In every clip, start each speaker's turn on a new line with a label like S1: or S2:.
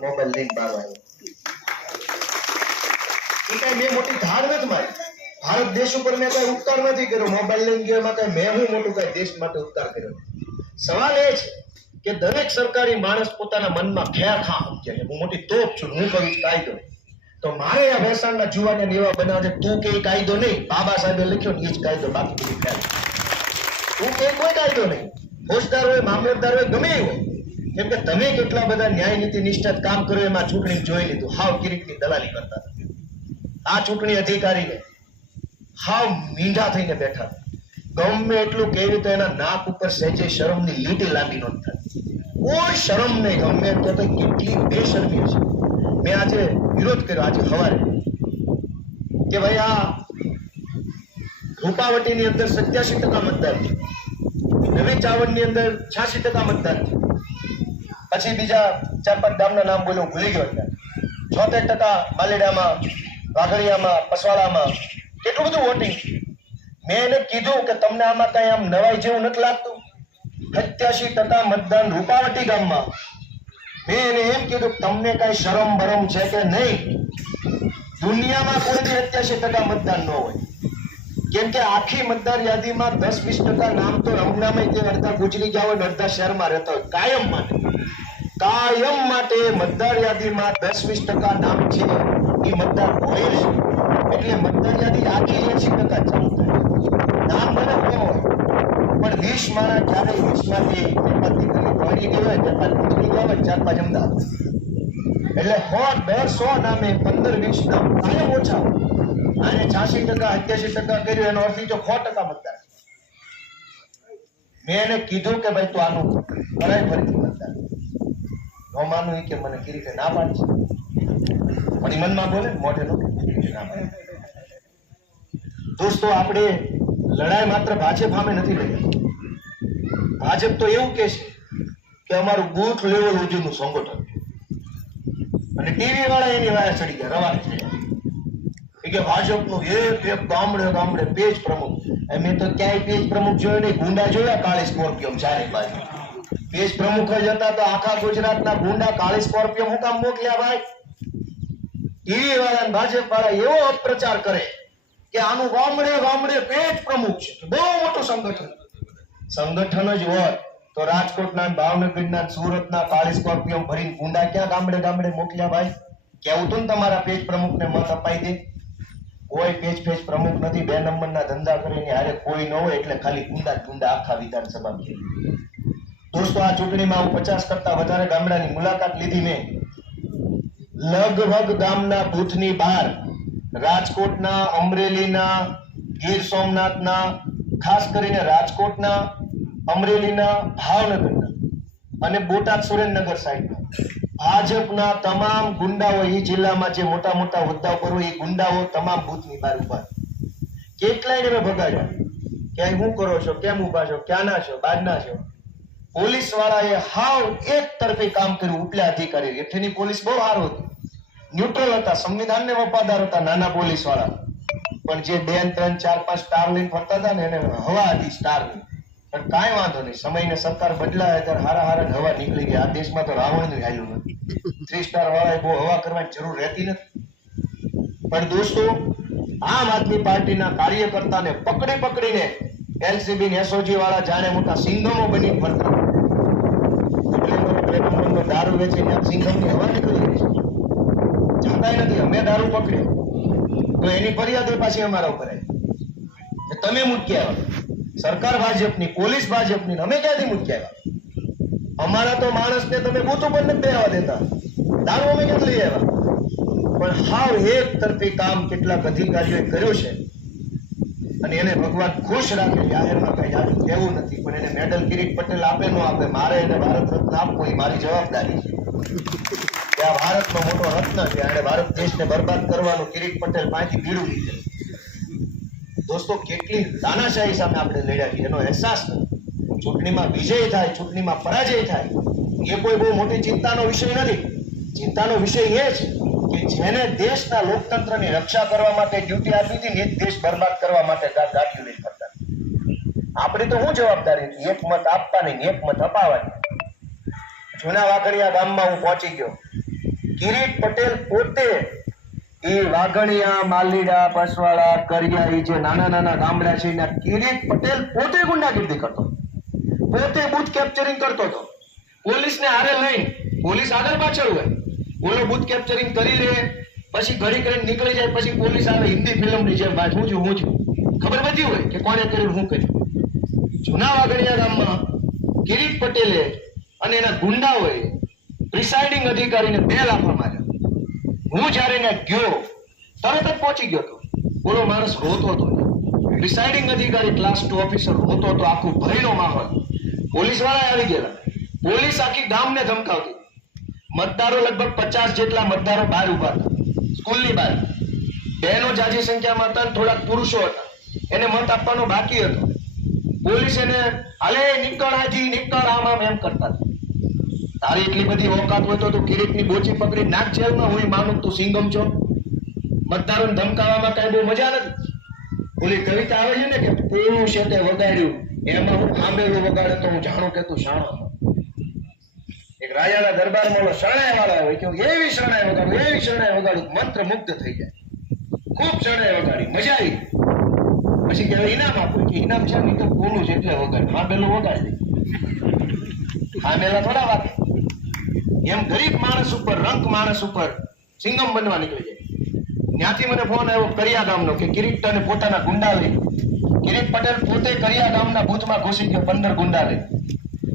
S1: Mobile લઈને બહાર આવ્યો એ કઈ મેં મોટી ધાર નથી મારી. ભારત દેશ ઉપર મેં કઈ ઉપકાર નથી કર્યો. મોબાઈલ લઈને ગયો એમાં કઈ મેં હું મોટું કઈ દેશ માટે ઉપકાર કર્યો સવાલ એ છે કે દરેક સરકારી માણસ પોતાના મનમાં ખેર ખા સમજે છે. હું મોટી તોપ છું, હું કહીશ કાયદો તો મારે આ ભેસાણના જુવાને એવા બનાવે છે. તું કે ઈ કાયદો નહીં. બાબા સાહેબે લખ્યો ને એ જ કાયદો બાકી બધી ખેર તું કે કોઈ કાયદો નહીં. ફોજદાર હોય, મામલતદાર હોય, ગમે એ હોય. કેમ કે તમે કેટલા બધા ન્યાય નીતિ નિષ્ઠાત કામ કર્યું એમાં ચૂંટણી જોઈ લીધું. હાવ કિરીટની દલાલી કરતા આ ચૂંટણી અધિકારીને હાવ મીંઢા થઈને બેઠા ગમે એટલું કેવી તો એના નાક ઉપર સહેજે શરમની લીટી લાંબી નો થાય. કોઈ શરમ નહીં, ગમે કહેતો કેટલી બેશરમી છે મેં આજે વિરોધ કર્યો, આજે સવારે. કે ભાઈ આ રૂપાવટીની અંદર સત્યાસી ટકા મતદાર છે. નવી ચાવડની અંદર છ્યાસી ટકા મતદાર છે. પછી બીજા ચાર પાંચ ગામના નામ બોલ્યો ભૂલી ગયો અત્યારે છોતેર ટકા માલેડામાં, વાઘડિયામાં, પસવાડામાં કેટલું બધું વોટિંગ મેં એને કીધું કે તમને આમાં કઈ આમ નવાઈ જેવું નથી લાગતું? સત્યાસી ટકા મતદાન રૂપાવટી ગામમાં. મેં એને એમ કીધું, તમને કઈ શરમ ભરમ છે કે નહીં? દુનિયામાં કોઈથી સત્યાસી ટકા મતદાન ન હોય? કેમ કે આખી મતદાર યાદીમાં દસ વીસ ટકા નામ તો રમનામાં તે અડધા ગુજરી ગયા હોય અડધા શહેરમાં રહેતા હોય, કાયમ માટે. કાયમ માટે મતદાર યાદીમાં દસ વીસ ટકા નામ છે. એ મતદાર હોય જ. એટલે મતદાર યાદી આખી એસી ટકા ચાલુ થાય. નામ મને ન હોય. પણ વીસ મારા ક્યારે વીસમાંથી એકાદ દીકરી પડી ગઈ હોય પાંચ ગુજરી ગયા હોય, ચાર પાંચ અમદાવાદ. એટલે સો દર સો નામે પંદર, વીસ નામ કાયમ ઓછા અને છ્યાસી ટકા, અઠ્યાસી ટકા કર્યું, એનો અર્થ જો સો ટકા મતદાર. મેં એને કીધું કે ભાઈ તું આનું કરાય ફરીથી મતદાર. ન માનું કે મને કિરીટે ના પાડી છે પણ મનમાં બોલે, મોઢે નો ના પાડી દોસ્તો, આપણે લડાઈ માત્ર ભાજપ સામે નથી લડી ભાજપ તો એવું કે છે કે અમારું બૂથ લેવલ સુધીનું સંગઠન. અને ટીવી વાળા એની વાયા ચડી ગયા, રવાને થઈ કે ભાજપનું એક એક ગામડે ગામડે પેજ પ્રમુખ. એમ તો ક્યાંય પેજ પ્રમુખ જોયો નહીં, ગુંડા જોયા કાળી સ્કોર્પિયો ચારે બાજુ. પેજ પ્રમુખ જ હતા તો આખા ગુજરાતના ગુંડા કાળી સ્કોર્પિયો હું કામ મોકલ્યા ભાઈ? ટીવી વાળા ભાજપ વાળા એવો અપપ્રચાર કરે કે આનું ગામડે ગામડે પેજ પ્રમુખ છે. બહુ મોટું સંગઠન. સંગઠન જ હોય. તો રાજકોટના ભાવનગરના સુરતના કાળી સ્કોર્પિયો ભરીને ગુંડા ક્યાં ગામડે ગામડે મોકલ્યા ભાઈ? કેવું તું તમારા પેજ પ્રમુખને મત અપાઈ દે? કોઈ પેજ પેજ પ્રમુખ નથી. બે નંબરના ધંધા કરીને હારે કોઈ ન હોય એટલે ખાલી ગુંડા ગુંડા આખા વિધાનસભા દોસ્તો, આ ચૂંટણીમાં હું પચાસ કરતા વધારે ગામડાની મુલાકાત લીધી મેં લગભગ ગામના બૂથની બહાર રાજકોટના, અમરેલીના, ગીર સોમનાથના, ખાસ કરીને રાજકોટના, અમરેલીના, ભાવનગરના અને બોટાદ સુરેન્દ્રનગર સાઈડના ભાજપના તમામ ગુંડાઓ એ જિલ્લામાં જે મોટા મોટા હોદ્દા પર હોય, એ ગુંડાઓ તમામ બૂથની બહાર ઊભા કેટલાયને મેં ભગાડ્યા? ક્યાંય શું કરો છો? કેમ ઊભા છો? ક્યાંના છો? બાદના છો? પોલીસ વાળાએ હાવ એક તરફી કામ કર્યું, ઉપલા અધિકારી હેઠળની પોલીસ બહુ સારું હતી. ન્યુટ્રલ હતા, સંવિધાનને વફાદાર હતા નાના પોલીસવાળા પણ જે બે ત્રણ, ચાર, પાંચ સ્ટાર લઈને ફરતા હતા ને, એને હવા હતી સ્ટાર પણ કાંઈ વાંધો નહીં, સમયને સરકાર બદલાય ત્યારે હારા હારા હવા નીકળી ગઈ આ દેશમાં તો રાવણ હાલ્યું નથી. થ્રી સ્ટાર વાળાએ બહુ હવા કરવાની જરૂર રહેતી નથી. પણ દોસ્તો, આમ આદમી પાર્ટીના કાર્યકર્તાને પકડી પકડીને એલસીબી ને એસઓજી વાળા જાણે મોટા સિંગમો બની ફરતા ગઈ છે જાતાય નથી, અમે દારૂ પકડ્યો. તો એની ફરિયાદ પાછી અમારા ઉપર આવી. તમે મૂકી આવ્યા. સરકાર ભાજપની, પોલીસ ભાજપની, અમે ક્યાંથી મૂકી અમારા તો માણસને તમે બૂથ ઉપર નથી બેહવા દેતા. દારૂ અમે ક્યાંથી લઈ આવ્યા? પણ હાવ એક તરફી કામ કેટલાક અધિકારીઓએ કર્યું છે. અને એને ભગવાન ખુશ રાખે જાહેરમાં કઈ જાજુ કહેવું નથી, પણ એને મેડલ કિરીટ પટેલ આપે ન આપે, મારે એને ભારત રત્ન આપવો, એ મારી જવાબદારી છે. આ ભારતનો મોટો રત્ન છે. અને ભારત દેશને બરબાદ કરવાનું કિરીટ પટેલ પાસેથી બીડું લીધે દોસ્તો, કેટલી તાનાશાહી સામે આપણે લડ્યા છીએ. એનો અહેસાસ ચૂંટણીમાં વિજય થાય, ચૂંટણીમાં પરાજય થાય, એ કોઈ બહુ મોટી ચિંતાનો વિષય નથી. ચિંતાનો વિષય એ છે કે જેને દેશના લોકતંત્રની રક્ષા કરવા માટે ડ્યુટી આપી હતી ને દેશ બરબાદ કરવા માટે ગા- ગાડીઓ કરતા આપણી તો શું જવાબદારી હતી? એક મત આપવાની એક મત અપાવવાની. જૂના વાઘણિયા ગામમાં હું પહોંચી ગયો. કિરીટ પટેલ પોતે એ વાઘણિયા માલીડા પસવાડા કરિયા એ જે નાના નાના ગામડા છે, એના કિરીટ પટેલ પોતે ગુંડાગીર્દી કરતો પોતે બુથ કેપ્ચરિંગ કરતો હતો. પોલીસને હારે લઈને, પોલીસ આગળ પાછળ હોય. ઓલો બુથ કેપ્ચરિંગ કરી લે, પછી ઘડી કરીને નીકળી જાય, પછી પોલીસ આવે, હિન્દી ફિલ્મની જેમ વાત, હું છું હું છું. ખબર બધી હોય કે કોણે કર્યું, હું કર્યું. જૂના વાઘણિયા ગામમાં કિરીટ પટેલે અને એના ગુંડાઓએ પ્રિસાઇડિંગ અધિકારીને બે લાફા માર્યા. હું જ્યારે એને ગયો, તરત જ પહોંચી ગયો હતો. બોલો, માણસ રોતો હતો. પ્રિસાઇડિંગ અધિકારી ક્લાસ ટુ ઓફિસર રોતો હતો, આખું ભયનો માહોલ. પોલીસવાળા આવી ગયેલા. પોલીસ આખી ગામને ધમકાવતી. મતદારો લગભગ પચાસ જેટલા મતદારો બહાર ઊભા હતા. સ્કૂલની બહાર. બહેનો જાજી સંખ્યામાં હતા થોડાક પુરુષો હતા. એને મત આપવાનો બાકી હતો. પોલીસ એને, હાલે, નીકળ, હાજી, નીકળ, આમ આમ, એમ કરતા હતા. તારી એટલી બધી ઓકાત હોય તો તું કિરીટની બોચી પકડી નાક જેલમાં? હું માનું તું સિંગમ છો. મતદારોને ધમકાવવામાં કાંઈ બહુ મજા નથી. ઓલી કવિતા આવે છે ને કે પૂરું છે તે વગાડ્યું. એમાં હું સાંભળેલું વગાડે તો હું જાણું કે તું શાણો એક રાજાના દરબારમાં ઓલો શરણાઈ વાળા હોય કે એવી શરણાઈ વગાડું, એવી શરણાઈ વગાડું. મંત્ર મુગ્ધ થઈ જાય. ખૂબ શરણાઈ વગાડી. મજા આવી. પછી કે ઇનામ આપો. કે ઇનામ છે ને તો કોનું છે? એટલે વગાડ. સાંભળેલું વગાડી દે. થોડા વાત એમ ગરીબ માણસ ઉપર, રંક માણસ ઉપર સિંગમ બનવા નીકળી જાય. ત્યાંથી મને ફોન આવ્યો કરિયા ગામનો કે કિરીટ અને પોતાના ગુંડા લઈ કિરીટ પટેલ પોતે કરિયા ગામના બૂથમાં ઘૂસી ગયો, પંદર ગુંડા લઈ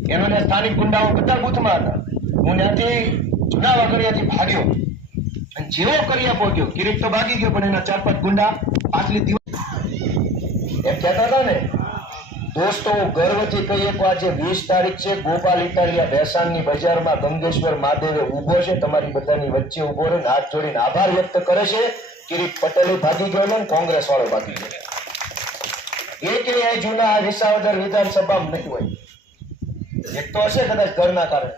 S1: એનો સ્થાનિક ગુંડાઓ બધા બૂથમાં હતા. હું ત્યાંથી જુના વગરિયાથી ભાગ્યો. અને જેવો કરિયા પહોંચ્યો, કિરીટ તો ભાગી ગયો, પણ એના ચાર પાંચ ગુંડા પાછલી દિવસ એમ કહેતા હતા ને દોસ્તો, ગર્વથી કહીએ તો આજે વીસ તારીખ છે. ગોપાલ ઇટાલિયા ભેસાણની બજારમાં ગંગેશ્વર મહાદેવે ઊભો છે. તમારી બધાની વચ્ચે ઊભો રહીને હાથ જોડીને આભાર વ્યક્ત કરે છે. કિરીટ પટેલે ભાગી ગયો ને કોંગ્રેસ વાળો ભાગી ગયો એ કે જૂના હોય. એક તો હશે કદાચ ઘરના કારણે.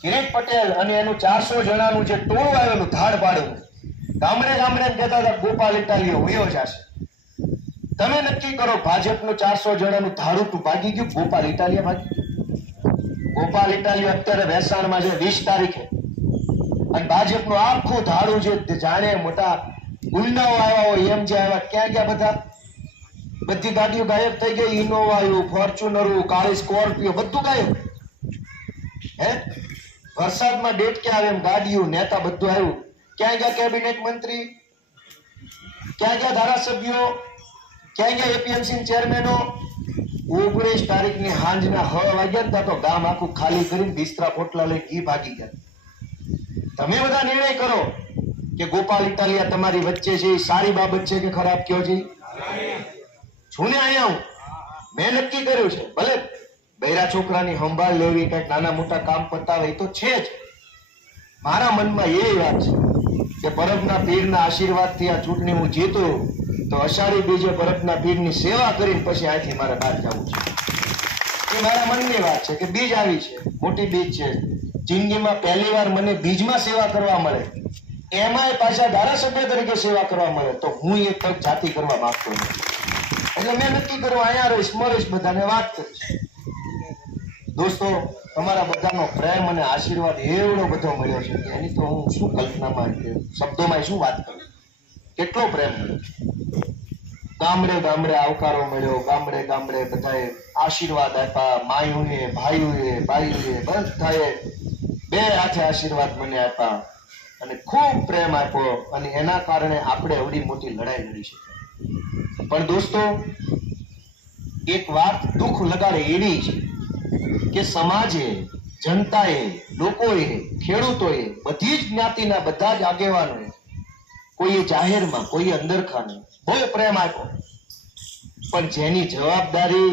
S1: કિરીટ પટેલ અને એનું ચારસો જણાનું જે ટોળું આવેલું ધાડ પાડવું ગામડે ગામડે કહેતા હતા, ગોપાલ ઇટાલિયો, વયો જશે. તમે નક્કી કરો, ભાજપનું ચારસો જણાનું ધારું ભાગી ગયું? ગોપાલ ઇટાલિયા ભાગી ગોપાલ ઇટાલિયા અત્યારે વેસાણમાં છે, વીસ તારીખે. અને ભાજપનું આખું ધારું છે જાણે મોટા ગુંડાઓ આવ્યા હોય, એમ જે આવ્યા, ક્યાં ગયા બધા? બધી ગાડીઓ ગાયબ થઈ ગઈ ઇનોવાયું ફોર્ચ્યુનરું કાળી સ્કોર્પિયો, બધું ગાયબ. હે? વરસાદમાં ડેટ ક્યાં આવે એમ? ગાડીઓ, નેતા બધું આવ્યું. ક્યાં ગયા કેબિનેટ મંત્રી? ક્યાં ગયા ધારાસભ્યો? ક્યાં ગયા એપીએમસી ચેરમેનો ઓગણીસ તારીખની હાંજના હ વાગ્યા ને તો ગામ આખું ખાલી કરીને બિસ્તરા પોટલા લઈ ઈ ભાગી ગયા. તમે બધા નિર્ણય કરો કે ગોપાલ ઇટાલિયા તમારી વચ્ચે છે, એ સારી બાબત છે કે ખરાબ કયો છે? છું ને અહીંયા હું. મેં નક્કી કર્યું છે, ભલે બૈરા છોકરાની સંભાળ લેવી, કંઈક નાના મોટા કામ પતાવે તો છે જ. મારા મનમાં એ વાત છે કે પરબના પીરના આશીર્વાદથી આ ચૂંટણી હું જીતું. તો અષાઢી બીજે ભરતના પીરની સેવા કરીને પછી આથી મારે બહાર જવું છે. એ મારા મનની વાત છે કે બીજ આવી છે, મોટી બીજ છે. જિંદગીમાં પહેલી વાર મને બીજમાં સેવા કરવા મળે. એમાંય પાછા ધારાસભ્ય તરીકે સેવા કરવા મળે તો હું એ તક જાતિ કરવા માંગતો નથી. એટલે મેં નક્કી કર્યું, અહીંયા રહીશ, મળીશ, બધાને વાત કરીશ. દોસ્તો, તમારા બધાનો પ્રેમ અને આશીર્વાદ એવડો બધો મળ્યો છે એની તો હું શું કલ્પનામાં શબ્દોમાં શું વાત કરું? કેટલો પ્રેમ. ગામડે ગામડે આવકારો મળ્યો, ગામડે ગામડે બધાએ આશીર્વાદ આપ્યા, માયુએ, ભાઈઓએ, બાઈઓએ, બધાએ બે હાથે આશીર્વાદ મને આપ્યા અને ખૂબ પ્રેમ આપ્યો અને એના કારણે આપણે એવડી મોટી લડાઈ લડી છે પણ દોસ્તો, એક વાત દુઃખ લગાડે એવી છે કે સમાજે, જનતાએ, લોકોએ, ખેડૂતોએ બધી જ જ્ઞાતિના બધા જ આગેવાનોએ કોઈએ જાહેરમાં, કોઈએ અંદરખાને બહુ પ્રેમ આપ્યો. પણ જેની જવાબદારી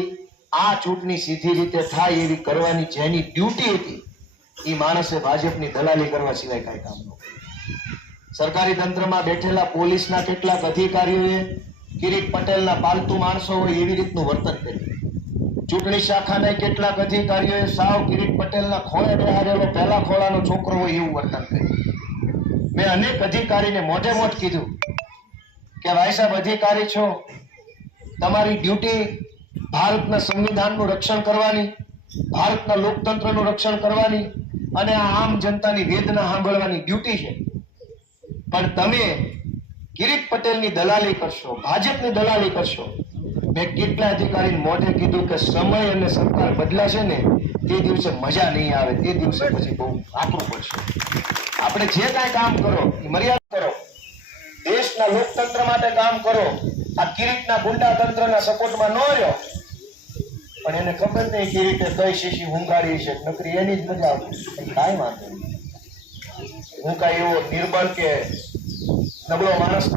S1: આ ચૂંટણી સીધી રીતે થાય એવી કરવાની જેની ડ્યુટી હતી, એ માણસે ભાજપની દલાલી કરવા સિવાય કાંઈ કામ ન સરકારી તંત્રમાં બેઠેલા પોલીસના કેટલાક અધિકારીઓએ કિરીટ પટેલના પાલતુ માણસો હોય એવી રીતનું વર્તન કર્યું. ચૂંટણી શાખાના કેટલાક અધિકારીઓએ સાવ કિરીટ પટેલના ખોળે બેહારેલો પહેલા ખોળાનો છોકરો હોય એવું વર્તન કર્યું. મેં અનેક અધિકારીને મોઢે મોઢ કીધું કે ભાઈ સાહેબ, અધિકારી છો. તમારી ડ્યુટી ભારતના સંવિધાનનું રક્ષણ કરવાની, ભારતના લોકતંત્રનું રક્ષણ કરવાની અને આ આમ જનતાની વેદના સાંભળવાની ડ્યુટી છે. પણ તમે કિરીટ પટેલની દલાલી કરશો, ભાજપની દલાલી કરશો. મેં કેટલા અધિકારીને મોઢે કીધું કે સમય અને સરકાર બદલાશે ને તે દિવસે મજા નહીં આવે તે દિવસે પછી બહુ આકરું પડશે. આપણે જે કાંઈ કામ કરો એ મર્યાદા કરો. દેશના લોકતંત્ર માટે કામ કરો. આ કિરીટના ગુંડા તંત્રના સપોર્ટમાં ન રહ્યો. પણ એને ખબર નહીં કિરીટે કઈ શીશી હુંકારી છે. નકરી એની જ મજા આવતી કાંઈ વાંધો નહીં. હું કાંઈ એવો નિર્બળ કે નબળો માણસ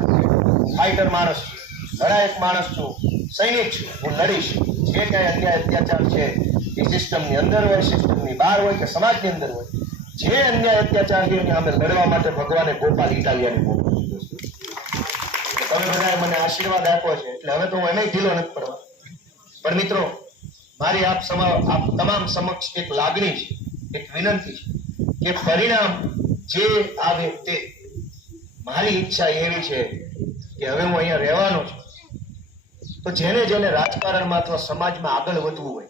S1: ફાઈટર માણસ છું. લડાયક માણસ છું. સૈનિક છું. હું લડીશ. જે કાંઈ અન્યાય અત્યાચાર છે એ સિસ્ટમની અંદર હોય સિસ્ટમની બહાર હોય કે સમાજની અંદર હોય, જે અન્યાય અત્યાચાર અમે લડવા માટે ભગવાને ગોપાલ ઇટાલિયાને મોકલ્યો છે. તમે બધાએ મને આશીર્વાદ આપ્યો છે, એટલે હવે તો હું એમાંય ઢીલો નથી પડવા પણ મિત્રો, મારી આપ સમા, આપ તમામ સમક્ષ એક લાગણી છે, એક વિનંતી છે કે પરિણામ જે આવે તે. મારી ઈચ્છા એવી છે કે હવે હું અહીંયા રહેવાનો છું. તો જેને જેને રાજકારણમાં અથવા સમાજમાં આગળ વધવું હોય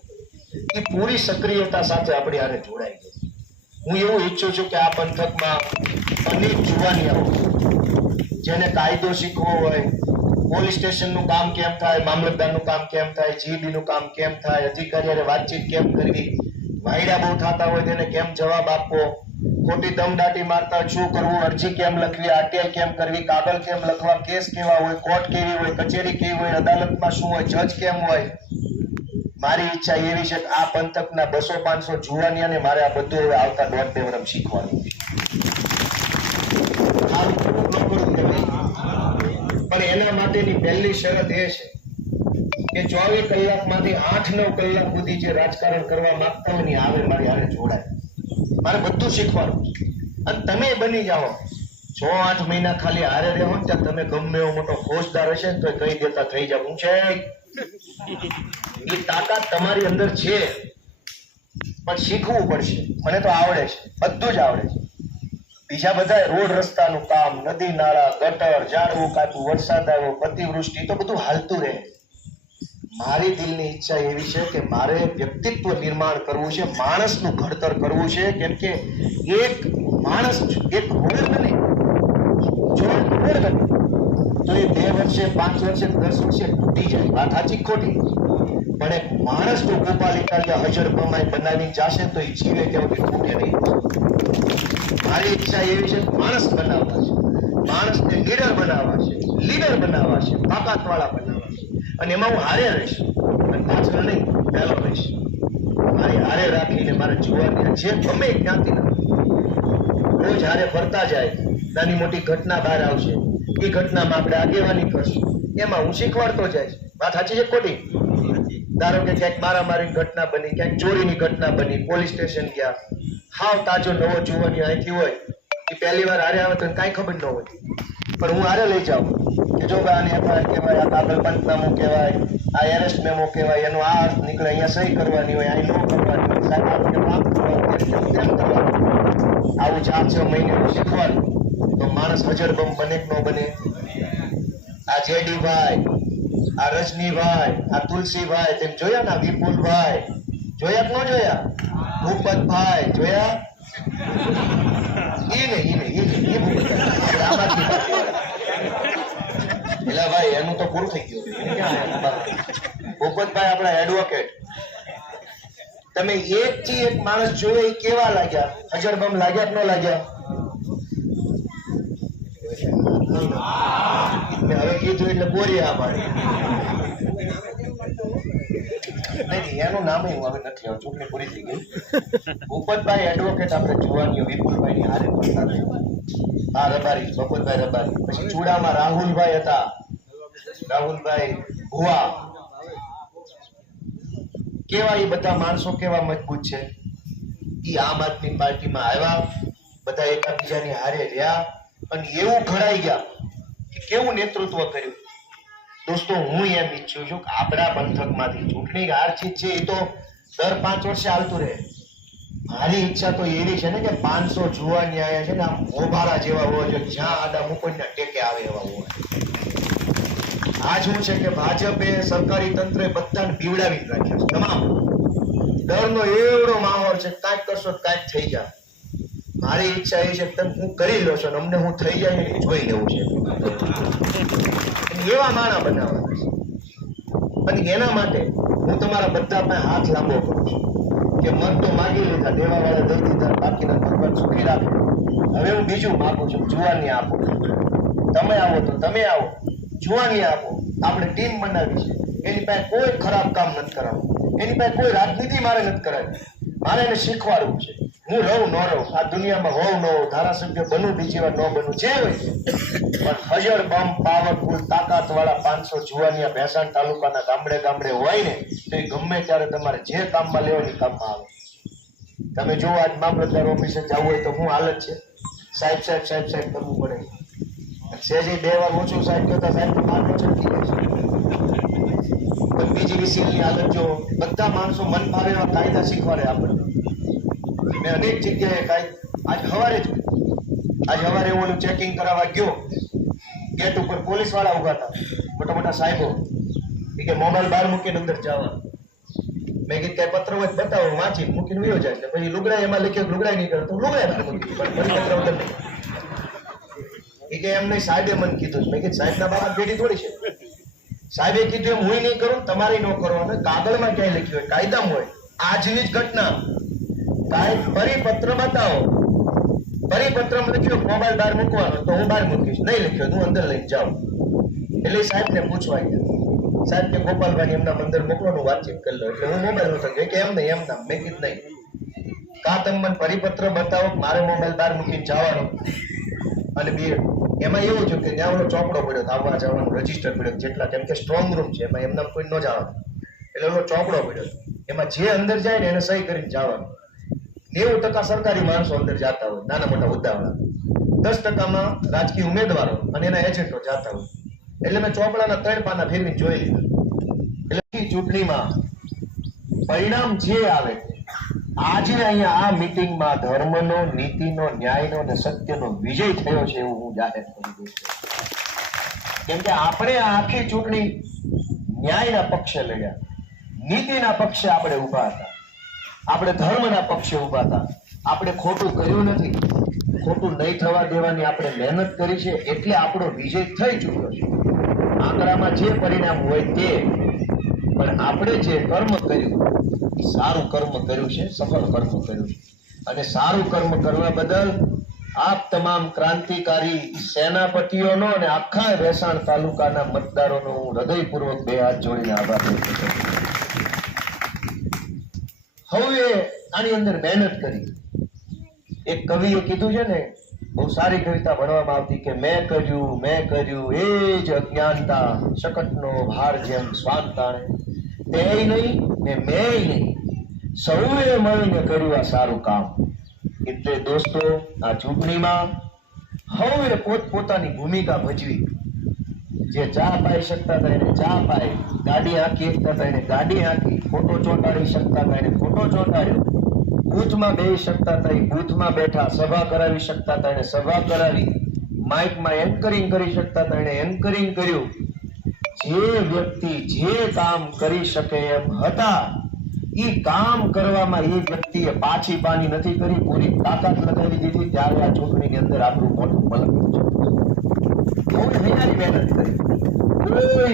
S1: એ પૂરી સક્રિયતા સાથે આપણી હારે જોડાઈ ગઈ. હું એવું ઈચ્છું છું કે આ પંથકમાં અનેક જુવાનિયાઓ જેને કાયદો શીખવો હોય, પોલીસ સ્ટેશનનું કામ કેમ થાય, મામલતદારનું કામ કેમ થાય જીબીનું કામ કેમ થાય અધિકારી વાતચીત કેમ કરવી, વાયડા બહુ થતા હોય તેને કેમ જવાબ આપવો, ખોટી દમદાટી મારતા શું કરવું, અરજી કેમ લખવી, આરટીઆઈ કેમ કરવી, કાગળ કેમ લખવા, કેસ કેવા હોય, કોર્ટ કેવી હોય, કચેરી કેવી હોય, અદાલતમાં શું હોય, જજ કેમ હોય મારી ઈચ્છા એવી છે કે આ પંથકના બસો પાંચસો જુવાનિયાને મારે આ બધું હવે આવતા દોઢ બે વરમ શીખવાનું ન. પણ એના માટેની પહેલી શરત એ છે કે ચોવીસ કલાકમાંથી આઠ નવ કલાક સુધી જે રાજકારણ કરવા માંગતા હોય ને આવે મારી હારે જોડાય. મારે બધું શીખવાનું. અને તમે બની જાઓ. છ આઠ મહિના ખાલી હારે રહો ને ત્યાં તમે ગમે એવો મોટો ફોજદાર હશે ને તો કહી દેતા થઈ જાવ હું છે એ તાકાત તમારી અંદર છે, પણ શીખવું પડશે. મને તો આવડે છે. બધું જ આવડે છે. બીજા બધા રોડ રસ્તાનું કામ, નદી, નાળા, ગટર, ઝાડવું કાપવું વરસાદ આવ્યો અતિવૃષ્ટિ તો બધું હાલતું રહે. મારી દિલની ઈચ્છા એવી છે કે મારે વ્યક્તિત્વ નિર્માણ કરવું છે, માણસનું ઘડતર કરવું છે, કેમ કે એક માણસ એક રોડ નહીં, જો રોડ તો એ બે વર્ષે, પાંચ વર્ષે દસ વર્ષે તૂટી જાય. વાત સાચી ખોટી? પણ એક માણસ જો ગોપાલિકા હજર પ્રમાણે બનાવી જાશે તો એ જીવે ત્યાં સુધી તૂટે નહીં. મારી ઈચ્છા એવી છે કે માણસ બનાવવા છે. માણસને લીડર બનાવવા છે. લીડર બનાવવા છે. તાકાતવાળા બનાવવા છે. અને એમાં હું હારે રહીશ. અને પાછળ નહીં, પહેલો રહીશ. મારી હારે રાખીને મારે જોવાની જે ગમે જ્ઞાતિના રોજ હારે ફરતા જાય. નાની મોટી ઘટના બહાર આવશે. એ ઘટનામાં આપણે આગેવાની કરશું. એમાં હું શીખવાડતો જઈશ. વાત સાચી છે ખોટી? ધારો કે ક્યાંક મારામારીની ઘટના બની ક્યાંક ચોરીની ઘટના બની પોલીસ સ્ટેશન ગયા. હાવ તાજો નવો જુવાની અહીંથી હોય એ પહેલી વાર હારે આવે તો કાંઈ ખબર ન હોય. પણ હું હારે લઈ જાઉં. કે જો આને એફઆઈઆર કહેવાય આ કાગળ પંચનામું કહેવાય આ એરેસ્ટ મેમો કહેવાય એનો આ અર્થ નીકળે અહીંયા સહી કરવાની હોય અહીં ન કરવાની હોય. સાહેબ આપણે માફ કરવાનું આવું ચાર છ મહિને શીખવાનું માણસ હજર બમ બને કે ન બને? આ જેડીભાઈ, આ રજનીભાઈ, આ તુલસીભાઈ, તેમ જોયા ને વિપુલભાઈ? જોયા કે ન જોયા? ભૂપતભાઈ, જોયા? એ ને એ નહીં. આપણે ભાઈ, એનું તો પૂરું થઈ ગયું? ભૂપતભાઈ આપણા એડવોકેટ તમે એક થી એક માણસ જોયો એ કેવા લાગ્યા? હજરબમ લાગ્યા કે ન લાગ્યા? મેં હવે કીધું એટલે બોરી આ પાડી. એનું નામ હું હવે નથી હવે ચૂંટણી પૂરી થઈ ગઈ. ભૂપતભાઈ એડવોકેટ આપણે જોવાની હારે પડતા. હા, રબારી ભૂપતભાઈ રબારી. પછી ચૂડામાં રાહુલભાઈ હતા. રાહુલભાઈ ભુવા. કેવા એ બધા માણસો કેવા મજબૂત છે? એ આમ આદમી પાર્ટીમાં આવ્યા, બધા એકબીજાની હારે રહ્યા. અને એવું ઘડાઈ ગયા કેવું નેતૃત્વ કર્યું? દોસ્તો, હું એમ ઈચ્છું છું કે આપણા પંથકમાંથી ચૂંટણી હાર છે એ તો દર પાંચ વર્ષે આવતું રહે. મારી ઈચ્છા તો એવી છે ને કે પાંચસો જુવાની આયા છે ને આમ મોભારા જેવા હોય છે, જ્યાં આડા મુકુંડના ટેકે આવે એવા હોય. આજ શું છે કે ભાજપે સરકારી તંત્રે બધાને બીવડાવી જ રાખ્યા છે. તમામ. ડરનો એવડો માહોલ છે, કાંઈક કરશો કાંઈક થઈ જાય. મારી ઈચ્છા એ છે કે તમે હું કરી લો છો અમને હું થઈ જાય એ જોઈ લેવું છે. એવા માણા બનાવવાના છે. અને એના માટે હું તમારા બધા પાસે હાથ લાંબો કરું છું. કે મન તો માગી લીધા દેવા વાળા દઈ દીધા બાકીના ભગવાન સુખી રાખે. હવે હું બીજું માગું છું જુવાની આપો. તમે આવો તો તમે આવો જુવાની આપો. આપણે ટીમ બનાવી છે. એની પાસે કોઈ ખરાબ કામ નથી કરાવવું એની પાસે કોઈ રાજનીતિ મારે નથી કરાવી મારે એને શીખવાડવું છે. હું રહું ન રહું. આ દુનિયામાં હોઉં ન હોઉં. ધારાસભ્ય બનું બીજી વાર ન બનું જે હોય. પણ હજર બમ પાવરફુલ તાકાત વાળા પાંચસો જુવાનિયા ભેસાણ તાલુકાના ગામડે ગામડે હોય ને, તો એ ગમે ત્યારે તમારે જે કામમાં લેવાની કામમાં આવે. તમે જો આજ મામલતદાર ઓફિસે જવું હોય તો હું હાલત છે. સાહેબ સાહેબ સાહેબ સાહેબ કરવું પડે. સેજે બે વાર ઓછું સાહેબ કહેતા સાહેબ તો માથે જાય છે. બીજી વિશેની હાલત જો બધા માણસો મન ફાવે એવા કાયદા શીખવાડે આપણને. મેં અનેક જગ્યાએ કાંઈ, આજ સવારે જ આજ સવારે હું ઓલું ચેકિંગ કરાવવા ગયો. ગેટ ઉપર પોલીસવાળા ઊભા હતા. મોટા મોટા સાહેબો. એ કે, મોબાઈલ બહાર મૂકીને અંદર જવા. મેં કીધું કે પત્ર હોય બતાવો વાંચી મૂકીને વયો જાય. એટલે પછી લુગડા એમાં લખ્યું લુગડા નહીં કરતો લુગડા બહાર મૂકી. પણ પરિપત્ર વગર નહીં. કે, એમ નહીં, સાહેબે મને કીધું મેં કીધું સાહેબના બાબા પેઢી થોડી છે. સાહેબે કીધું, એમ હું નહીં કરું તમારે ન કરો અને કાગળમાં ક્યાંય લખ્યું હોય, કાયદામાં હોય. આજની જ ઘટના. કાંઈ પરિપત્ર બતાવો. પરિપત્રમાં લખ્યું મોબાઈલ બહાર મૂકવાનો. તો હું બહાર મૂકીશ. નહીં લખ્યો હું અંદર લઈને જાઉં એટલે સાહેબને પૂછવા ગયા. સાહેબ કે ગોપાલભાઈ એમના મંદિર મોકલવાનું વાતચીત કરી લો. એટલે હું મોબાઈલનું કે એમ નહીં, એમ ના, મેં કીધું નહીં. કા તમે મને પરિપત્ર બતાવો મારે મોબાઈલ બહાર મૂકીને જવાનો? અને બે, એમાં એવું છે કે ત્યાં ચોપડો પડ્યો આવવા જવાનું રજિસ્ટર પડ્યો જેટલા, કેમ કે સ્ટ્રોંગ રૂમ છે, એમાં એમના કોઈ ન જવાનું. એટલે ઓલો ચોપડો પડ્યો એમાં જે અંદર જાય ને એને સહી કરીને જવાનું. નેવું ટકા સરકારી માણસો અંદર જતા હોય, નાના મોટા હોદ્દાવાળા દસ ટકામાં રાજકીય ઉમેદવારો અને એના એજન્ટો જાતા હોય. એટલે મેં ચોપડાના ત્રણ પાના ફેરવીને જોઈ લીધા. એટલે ચૂંટણીમાં પરિણામ જે આવે આજે અહીંયા આ મીટિંગમાં ધર્મનો, નીતિનો, ન્યાયનો અને સત્યનો વિજય થયો છે એવું હું જાહેર કરી દઉં કેમ કે આપણે આ આખી ચૂંટણી ન્યાયના પક્ષે લડ્યા. નીતિના પક્ષે આપણે ઊભા હતા. આપણે ધર્મના પક્ષે ઊભા હતા. આપણે ખોટું કર્યું નથી. ખોટું નહીં થવા દેવાની આપણે મહેનત કરી છે, એટલે આપણો વિજય થઈ ચૂક્યો છે. આંકડામાં જે પરિણામ હોય તે. પણ આપણે જે કર્મ કર્યું, એ સારું કર્મ કર્યું છે, સફળ કર્મ કર્યું છે. અને સારું કર્મ કરવા બદલ આપ તમામ ક્રાંતિકારી સેનાપતિઓનો અને આખા વેસાણ તાલુકાના મતદારોનો હું હૃદયપૂર્વક બે હાથ જોડીને આભાર વ્યક્ત છું. હવે આની અંદર મહેનત કરી. એક કવિએ કીધું છે ને, બહુ સારી કવિતા ભણવામાં આવતી કે મેં કર્યું મેં કર્યું, એ જ અજ્ઞાનતા, શકટનો ભાર જેમ શ્વાન તાણે. તે નહીં ને મેં નહીં, સૌએ મળીને કર્યું આ સારું કામ. એટલે દોસ્તો, આ ચૂંટણીમાં હવે પોતપોતાની ભૂમિકા ભજવી. જે ચા પાઈ શકતા હતા એને ચા પાઈ, ગાડી હાંકી શકતા હતા એને ગાડી હાંકી, ફોટો ચોંટાડી શકતા હતા એને ફોટો ચોંટાડ્યો. બૂથમાં બેસી શકતા હતા એ બૂથમાં બેઠા સભા કરાવી શકતા હતા એને સભા કરાવી, માઇકમાં એન્કરિંગ કરી શકતા હતા એને એન્કરિંગ કર્યું. જે વ્યક્તિ જે કામ કરી શકે એમ હતા એ કામ કરવામાં એ વ્યક્તિએ પાછી પાની નથી કરી, પૂરી તાકાત લગાવી દીધી, ત્યારે આ ચૂંટણીની અંદર આપણું મોટું મલક બહુ મહિનાની મહેનત નામ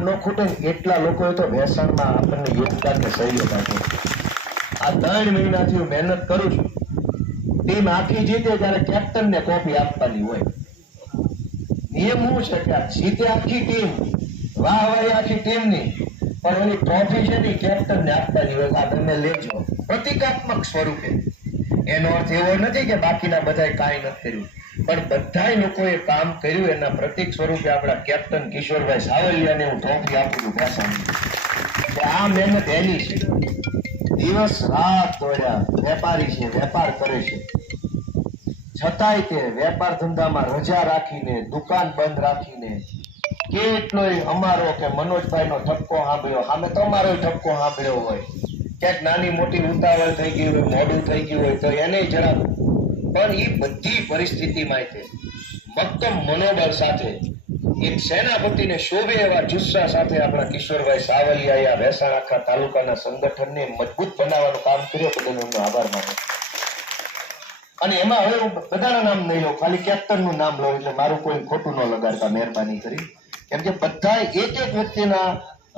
S1: ન ખૂટે એટલા લોકોએ તો ભેસાણમાં આપણને યોગદાન ને સહયોગ આપ્યો. આ ત્રણ મહિનાથી હું મહેનત કરું છું. ટીમ આખી જીતે ત્યારે કેપ્ટનને કોપી આપવાની હોય. નિયમ શું છે કે જીતે આખી ટીમ વાહ વાહ આખી ટીમની. પણ એની ટ્રોફી છે ને કેપ્ટનને આપવાની હોય આ તમે લેજો. પ્રતિકાત્મક સ્વરૂપે. એનો અર્થ એવો નથી કે બાકીના બધાએ કાંઈ નથી કર્યું. પણ બધા લોકોએ કામ કર્યું એના પ્રતિક સ્વરૂપે આપણા કેપ્ટન કિશોરભાઈ સાવલિયાને હું ટ્રોફી આપું છું ભાષણ આ મહેનત એની છે. દિવસ રાત દોડ્યા. વેપારી છે, વેપાર કરે છે. છતાંય તે વેપાર ધંધામાં રજા રાખીને, દુકાન બંધ રાખીને કેટલોય અમારો કે મનોજભાઈનો ઠપકો સાંભળ્યો. સામે તમારો ઠપકો સાંભળ્યો હોય. ક્યાંક નાની મોટી ઉતાવળ થઈ ગઈ હોય, મોડું થઈ ગયું હોય, તો એને જરા પણ એ બધી પરિસ્થિતિમાં છે. ફક્ત મનોબળ સાથે. એક સેનાપતિને શોભે એવા જુસ્સા સાથે આપણા કિશોરભાઈ સાવલિયાએ આ ભેસાણ આખા તાલુકાના સંગઠનને મજબૂત બનાવવાનું કામ કર્યો. બદલ હું આભાર માનું અને એમાં હવે હું બધાના નામ નહીં લઉં, ખાલી કેપ્ટનનું નામ લઉં, એટલે મારું કોઈ ખોટું ન લગાડતા મહેરબાની કરી. કેમ કે બધા એક એક વ્યક્તિના,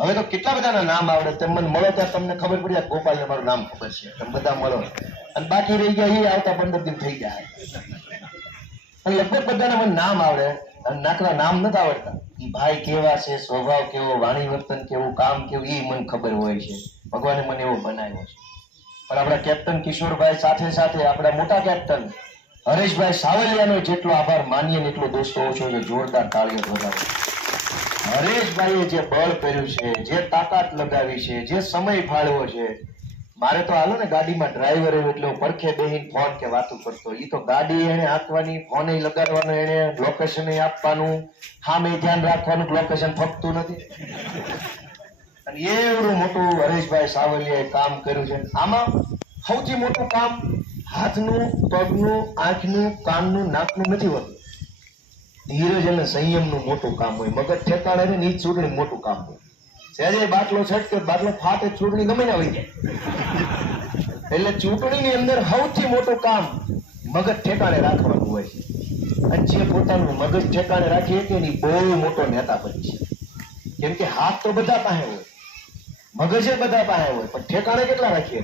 S1: હવે તો કેટલા બધાના નામ આવડે તેમ મળો ત્યાં તમને ખબર પડી ગોપાલને મારું નામ ખબર છે. તમે બધા મળો. અને બાકી રહી ગયા એ આવતા પંદર દિન થઈ જાય અને લગભગ બધાને મને નામ આવડે, અને નાકના નામ નથી આવડતા. એ ભાઈ કેવા છે, સ્વભાવ કેવો, વાણી વર્તન કેવું, કામ કેવું એ મને ખબર હોય છે. ભગવાને મને એવો બનાવ્યો છે. પણ આપણા કેપ્ટન કિશોરભાઈ સાથે સાથે આપણા મોટા કેપ્ટન હરેશભાઈ સાવલિયાનો જેટલો આભાર માનીએ ને એટલો દોસ્તો ઓછો છે, જોરદાર તાળીઓ વધારે હરેશભાઈએ જે બળ કર્યું છે, જે તાકાત લગાવી છે, જે સમય ફાળવો છે, મારે તો હાલો ને ગાડીમાં ડ્રાઈવર એવું એટલે હું પડખે બેહીને ફોન કે વાતું કરતો. એ તો ગાડી એને હાંકવાની ફોન લગાડવાનો એને લોકેશન આપવાનું. સામે ધ્યાન રાખવાનું લોકેશન ફકતું નથી. અને એવડું મોટું હરેશભાઈ સાવલિયાએ કામ કર્યું છે. આમાં સૌથી મોટું કામ હાથનું, પગનું, આંખનું, કાનનું, નાકનું નથી હોતું. ધીરજ અને સંયમનું મોટું કામ હોય. મગજ ઠેકાણે ને ઈ ચૂંટણી મોટું કામ હોય. સહેજે બાટલો છટકે, બાટલો ફાટે, ચૂંટણી ગમે ના હોય એટલે ચૂંટણીની અંદર સૌથી મોટું કામ મગજ ઠેકાણે રાખવાનું હોય છે. જે પોતાનું મગજ ઠેકાણે રાખી કે એની બહુ મોટો નેતા બની છે. કેમ કે હાથ તો બધા પાસે હોય. મગજે બધા પાસે હોય, પણ ઠેકાણે કેટલા રાખીએ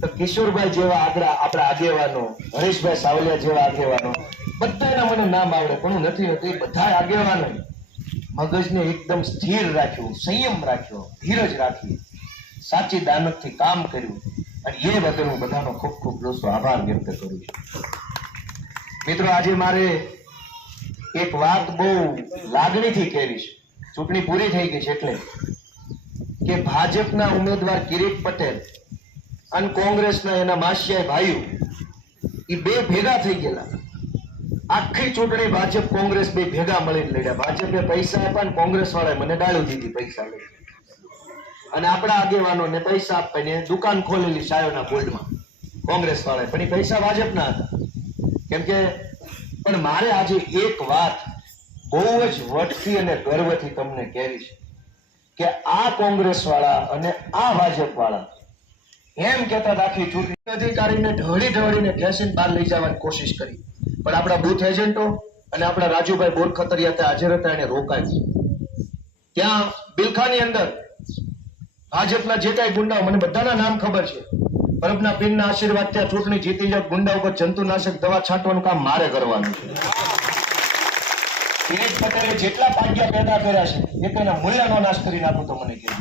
S1: તો કિશોરભાઈ જેવા આગળ આપણા આગેવાનો, હરીશભાઈ સાવલિયા જેવા આગેવાનો બધાના મને નામ આવડે, પણ હું નથી હોતું, એ બધા આગેવાનો મગજને એકદમ સ્થિર રાખ્યું, સંયમ રાખ્યો, ધીરજ રાખી. સાચી દાનતથી કામ કર્યું. અને એ બદલ હું બધાનો ખૂબ ખૂબ દોસ્તો આભાર વ્યક્ત કરું છું. મિત્રો, આજે મારે એક વાત બહુ લાગણીથી કહેવી છે ચૂંટણી પૂરી થઈ ગઈ છે એટલે. કે ભાજપના ઉમેદવાર કિરીટ પટેલ અને કોંગ્રેસના એના માસિયાઈ ભાઈઓ એ બે ભેગા થઈ ગયેલા. આખી ચૂંટણી ભાજપ કોંગ્રેસ બે ભેગા મળીને લડ્યા. ભાજપે પૈસા આપ્યા ને કોંગ્રેસ વાળાએ મને ડાળું દીધી પૈસા લઈ અને આપણા આગેવાનોને પૈસા આપીને દુકાન ખોલેલી સાયોના બોર્ડમાં કોંગ્રેસ વાળાએ પણ એ પૈસા ભાજપના હતા. કેમ કે, પણ મારે આજે એક વાત બહુ જ વટથી અને ગર્વથી તમને કહેવી છે કે આ કોંગ્રેસ વાળા અને આ ભાજપ વાળા એમ હતા આખી ચૂંટણી અધિકારીને ઢળી ઢળીને ઘેસીને બહાર લઈ જવાની કોશિશ કરી. પણ આપણા બુથ એજન્ટો અને આપણા રાજુભાઈ બોરખતરિયા ત્યાં હાજર હતા, એને રોકાય ત્યાં બિલખાની અંદર ભાજપના જે કાંઈ ગુંડાઓ, મને બધાના નામ ખબર છે, પરબના પીરના આશીર્વાદ ત્યાં ચૂંટણી જીતી જાય ગુંડા ઉપર જંતુનાશક દવા છાંટવાનું કામ મારે કરવાનું છે. દિનેશ પટેલે જેટલા પાગ્યા પેદા કર્યા છે, એ તેના મૂલ્યનો નાશ કરી નાખો તો મને કહેવું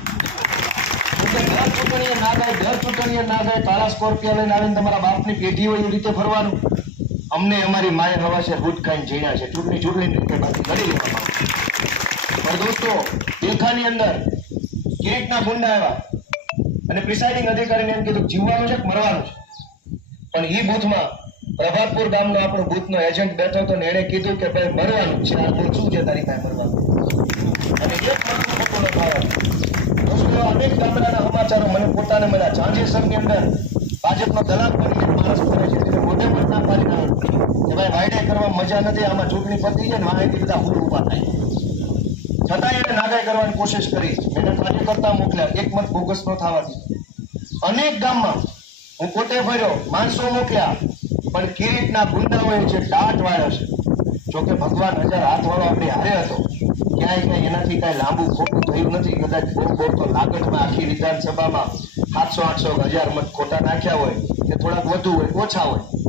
S1: એટલે દર ચૂંટણીએ ના જાય દર ચૂંટણીએ ના જાય કાળા સ્કોર્પિયો લઈને આવીને તમારા બાપની પેઢી હોય એ રીતે ફરવાનું. અમને અમારી માય હવા છે બુટ ખાઈને જીણ્યા છે. ચૂંટણી ચૂંટણી રીતે બાકી કરી લેવામાં. પણ દોસ્તો, દેખાની અંદર કિરીટના ગુંડા આવ્યા. અને પ્રિસાઇડિંગ અધિકારીને એમ કીધું, જીવવાનું છે મરવાનું છે? પણ ઈ બૂથમાં પ્રભાતપુર ગામનો આપણો બૂથનો એજન્ટ બેઠો હતો ને એણે કીધું કે ભાઈ, મરવાનું છે. આ બૂથ શું છે તારી પાસે મરવાનું? અને એક મતનું ખોટું ન થાય. દોસ્તો અનેક ગામડાના સમાચારો મને પોતાને મળ્યા. ઝાંઝેસરની અંદર ભાજપનો દલાલ બની માણસ ફરે છે. તેને મોઢે પર ના કે ભાઈ પતી જાય ને માહિતી પોતે પણ દાટ વાળ્યો છે જોકે ભગવાન હજાર હાથ વાળો આપણે હારે હતો ક્યાંય ક્યાંય એનાથી કાંઈ લાંબુ ખોટું થયું નથી કદાચ બહુ બહુ તો લાગતમાં આખી વિધાનસભામાં સાતસો આઠસો હજાર મત ખોટા નાખ્યા હોય કે થોડાક વધુ હોય ઓછા હોય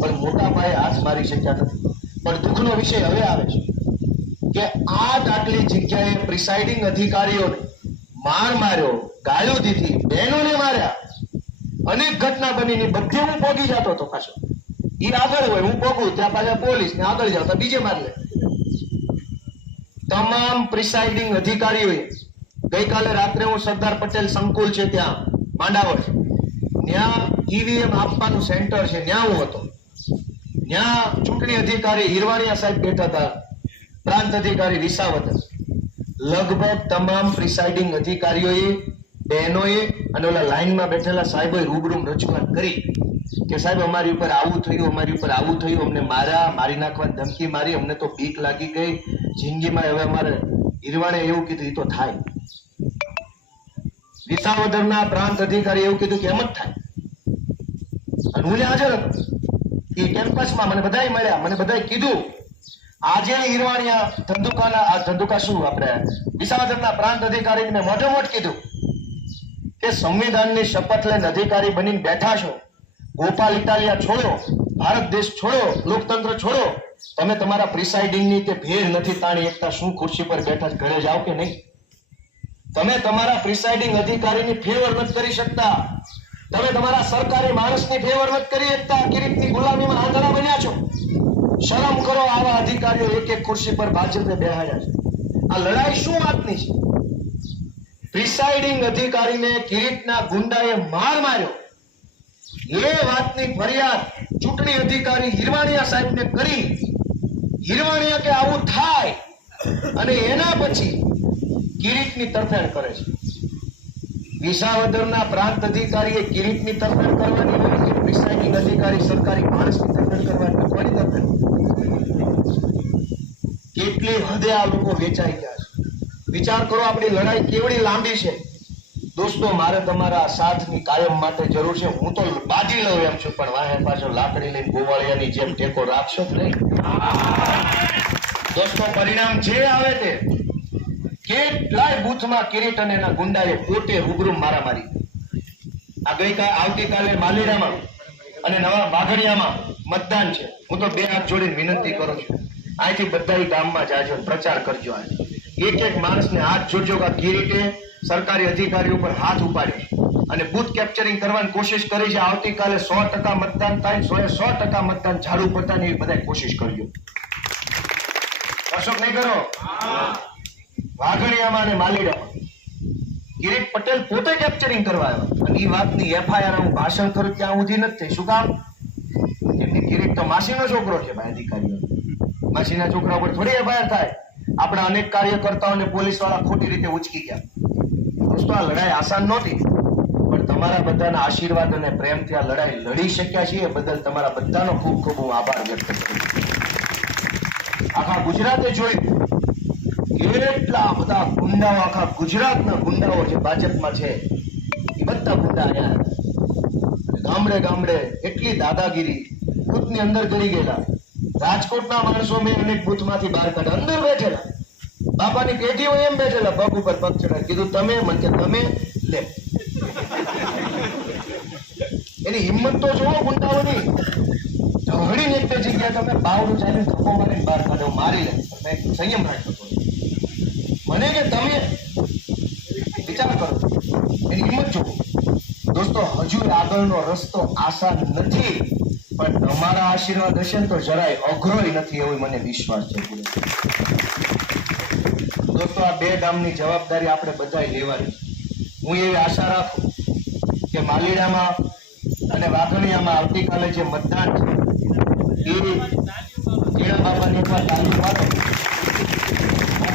S1: પણ મોટા પાયે હાથ મારી શક્યા નથી. પણ દુઃખનો વિષય હવે આવે છે કે આ આટલી જગ્યાએ પ્રિસાઇડિંગ અધિકારીઓને માર માર્યો, ગાયો દીધી, બહેનોને માર્યા. અનેક ઘટના બની બધે હું પોગી જતો હતો પાછો. એ આગળ હોય, હું પોગું, ત્યાં પાછા પોલીસ ને આગળ જાવ બીજે માર લે તમામ પ્રિસાઇડિંગ અધિકારીઓએ ગઈકાલે રાત્રે હું સરદાર પટેલ સંકુલ છે ત્યાં, માંડાવડ. ત્યાં ઈવીએમ આપવાનું સેન્ટર છે, ત્યાં હું હતો. ત્યાં ચૂંટણી અધિકારી હિરવાણિયા સાહેબ બેઠા હતા. પ્રાંત અધિકારી વિસાવત. લગભગ તમામ પ્રિસાઇડિંગ અધિકારીઓએ, બહેનોએ અને ઓલા લાઈનમાં બેઠેલા સાહેબોએ રૂબરૂમ રજૂઆત કરી કે સાહેબ, અમારી ઉપર આવું થયું, અમારી ઉપર આવું થયું, અમને મારા, મારી નાખવાની ધમકી મારી, અમને તો બીક લાગી ગઈ. જિંદગીમાં હવે અમારે હિરવાણે એવું કીધું એ તો થાય. વિસાવદરના પ્રાંત અધિકારી એવું કીધું કે એમ જ થાય. અને હું હાજર હતો. કેમ્પસમાં મને બધાય મળ્યા, મને બધાય કીધું, આજે હિરવાણિયા ધંધુકાના, આ ધંધુકા શું આપણે વિસાવદરના પ્રાંત અધિકારીને મોઢે મોઢ કીધું કે સંવિધાનની શપથ લઈને અધિકારી બનીને બેઠા છો. ગોપાલ ઇટાલિયા છોડો, ભારત દેશ છોડો, લોકતંત્ર છોડો. તમે તમારા પ્રિસાઇડિંગની કે ભેળ નથી તાણી એકતા શું ખુરશી પર બેઠા ઘરે જાઓ કે નહીં? તમે તમારા પ્રિસાઇડિંગ અધિકારીની ફેવર નથી કરી શકતા. તમે તમારા સરકારી માણસની ફેવર નથી કરી એકતા કિરીટની ગુલામીમાં આંધળા બન્યા છો. શરમ કરો આવા અધિકારીઓ એક એક ખુરશી પર ભાજપે બેહાડ્યા છે. આ લડાઈ શું વાતની છે? પ્રિસાઇડિંગ અધિકારીને કિરીટના ગુંડાએ માર માર્યો. એ વાતની ફરિયાદ ચૂંટણી અધિકારી હિરવાણિયા સાહેબને કરી. હિરવાણિયા કે આવું થાય અને એના પછી કિરીટની તરફેણ કરે છે. વિસાવદરના પ્રાંત અધિકારીએ કિરીટની તરફેણ કરવાની હોય છે પ્રિસાઇડિંગ અધિકારી સરકારી માણસની તરફેણ કરવાની કોની તરફેણ? કેટલી હદે આ લોકો વેચાઈ ગયા છે? વિચાર કરો, આપણી લડાઈ કેવડી લાંબી છે. દોસ્તો, મારે તમારા સાથની કાયમ માટે જરૂર છે. હું તો બાજી લઉં એમ છું, પણ વાહે પાછો લાકડી લઈને ગોવાળિયાની જેમ ટેકો રાખશો જ નહીં? દોસ્તો, પરિણામ જે આવે તે કેટલાય બૂથમાં કિરીટ અને એના ગુંડાએ પોતે રૂબરૂ મારામારી આ ગઈકાલે, આવતીકાલે માલેરામાં અને નવા બાગડિયામાં મતદાન છે. હું તો બે હાથ જોડીને વિનંતી કરું છું. અહીંથી બધા ગામમાં જાજો, પ્રચાર કરજો આજે એક એક માણસને હાથ જોડજો કે કિરીટે સરકારી અધિકારીઓ પર હાથ ઉપાડ્યો અને બૂથ કેપ્ચરિંગ કરવાની કોશિશ કરી છે. આવતીકાલે સો ટકા મતદાન થાય સો સો ટકા મતદાન ઝાડુ પડતાની એવી બધા કોશિશ કરજો. અશોક, નહીં કરો? વાઘણિયામાં અને માલીડામાં. કિરીટ પટેલ પોતે કેપ્ચરિંગ કરવા આવ્યા. અને એ વાતની એફઆઈઆર હું ભાષણ કરું ત્યાં સુધી નથી શું કામ? કેમ કે કિરીટ તો માસીનો છોકરો છે, ભાઈ અધિકારીઓ માસીના છોકરા ઉપર થોડી એફઆઈઆર થાય. આપણા અનેક કાર્યકર્તાઓને પોલીસવાળા ખોટી રીતે ઉચકી ગયા. દોસ્તો આ લડાઈ આસાન નહોતી? પણ તમારા બધાના આશીર્વાદ અને પ્રેમથી આ લડાઈ લડી શક્યા છીએ બદલ તમારા બધાનો ખૂબ ખૂબ હું આભાર વ્યક્ત કરું આખા ગુજરાતે જોયું. કેટલા બધા ગુંડાઓ, આખા ગુજરાતના ગુંડાઓ જે ભાજપમાં છે, એ બધા ગુંડા આવ્યા. ગામડે ગામડે એટલી દાદાગીરી બુથની અંદર કરી ગયેલા. રાજકોટના માણસો મેં અનેક બુથમાંથી બહાર કાઢ્યા. અંદર બેઠેલા. બાપાની પેઢીઓ એમ બેઠેલા પગ ઉપર પગ ચડાવી. કીધું, તમે મને કે તમે લે. એની હિંમત તો જોવો ગુંડાઓની. ઢહડીને એક જગ્યા તમે બાવડું ચાલીને ધક્કો મારીને બહાર કાઢો મારી લે સંયમ રાખ્યો. મને કે તમે વિચાર કરો. એની હિંમત જુઓ. દોસ્તો, હજુ આગળનો રસ્તો આસાન નથી, પણ તમારા આશીર્વાદ હશે તો જરાય અઘરોય નથી એવો મને વિશ્વાસ છે. દોસ્તો, આ બે ગામની જવાબદારી આપણે બધાએ લેવાની હું એવી આશા રાખું કે માલીડામાં અને વાઘણિયામાં આવતીકાલે જે મતદાન છે, એ જીણા બાપાની એકવાર તાલીમ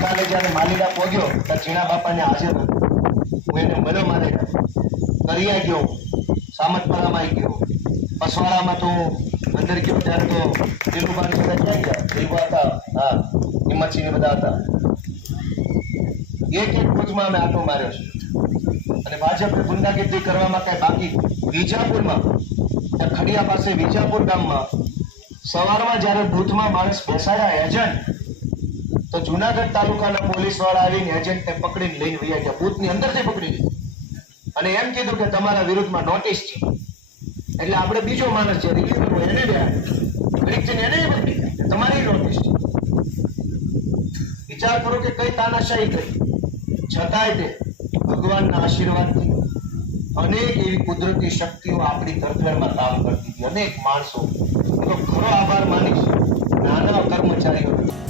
S1: હું કાલે જ્યારે માલીડા પહોંચ્યો, ત્યારે જીણા બાપાને હાજર હું એને મળ્યો માલીડા કરિયા ગયો, સામતપરામાં ગયો. પસવાડામાં તો અંદર ગયો, ત્યારે તો દિલુબાન બધા ક્યાં ગયા? દિલુબા હતા, હા, હિંમતસિંહ ને બધા હતા. એક એક બૂથમાં અમે આટો માર્યો છે. અને ભાજપે ગુંડાગીરી કરવામાં કઈ બાકી? વિજાપુરમાં. ખડિયા પાસે વિજાપુર ગામમાં સવારમાં જ્યારે બૂથમાં માણસ બેસાડ્યા, એજન્ટ તો જુનાગઢ તાલુકાના પોલીસવાળા આવીને એજન્ટને પકડીને લઈને વયા ગયા. બૂથની અંદરથી પકડી લીધો. અને એમ કીધું કે તમારા વિરુદ્ધમાં નોટિસ છે. એટલે આપણે બીજો માણસ છે એને એને તમારી નોટિસ છે. વિચાર કરો કે કઈ તાનાશાહી કરી. છતાંય તે ભગવાનના આશીર્વાદથી અનેક એવી કુદરતી શક્તિઓ આપણી તરફેણમાં કામ કરતી હતી. અનેક માણસો ખરો આભાર માનીશ. નાના કર્મચારીઓ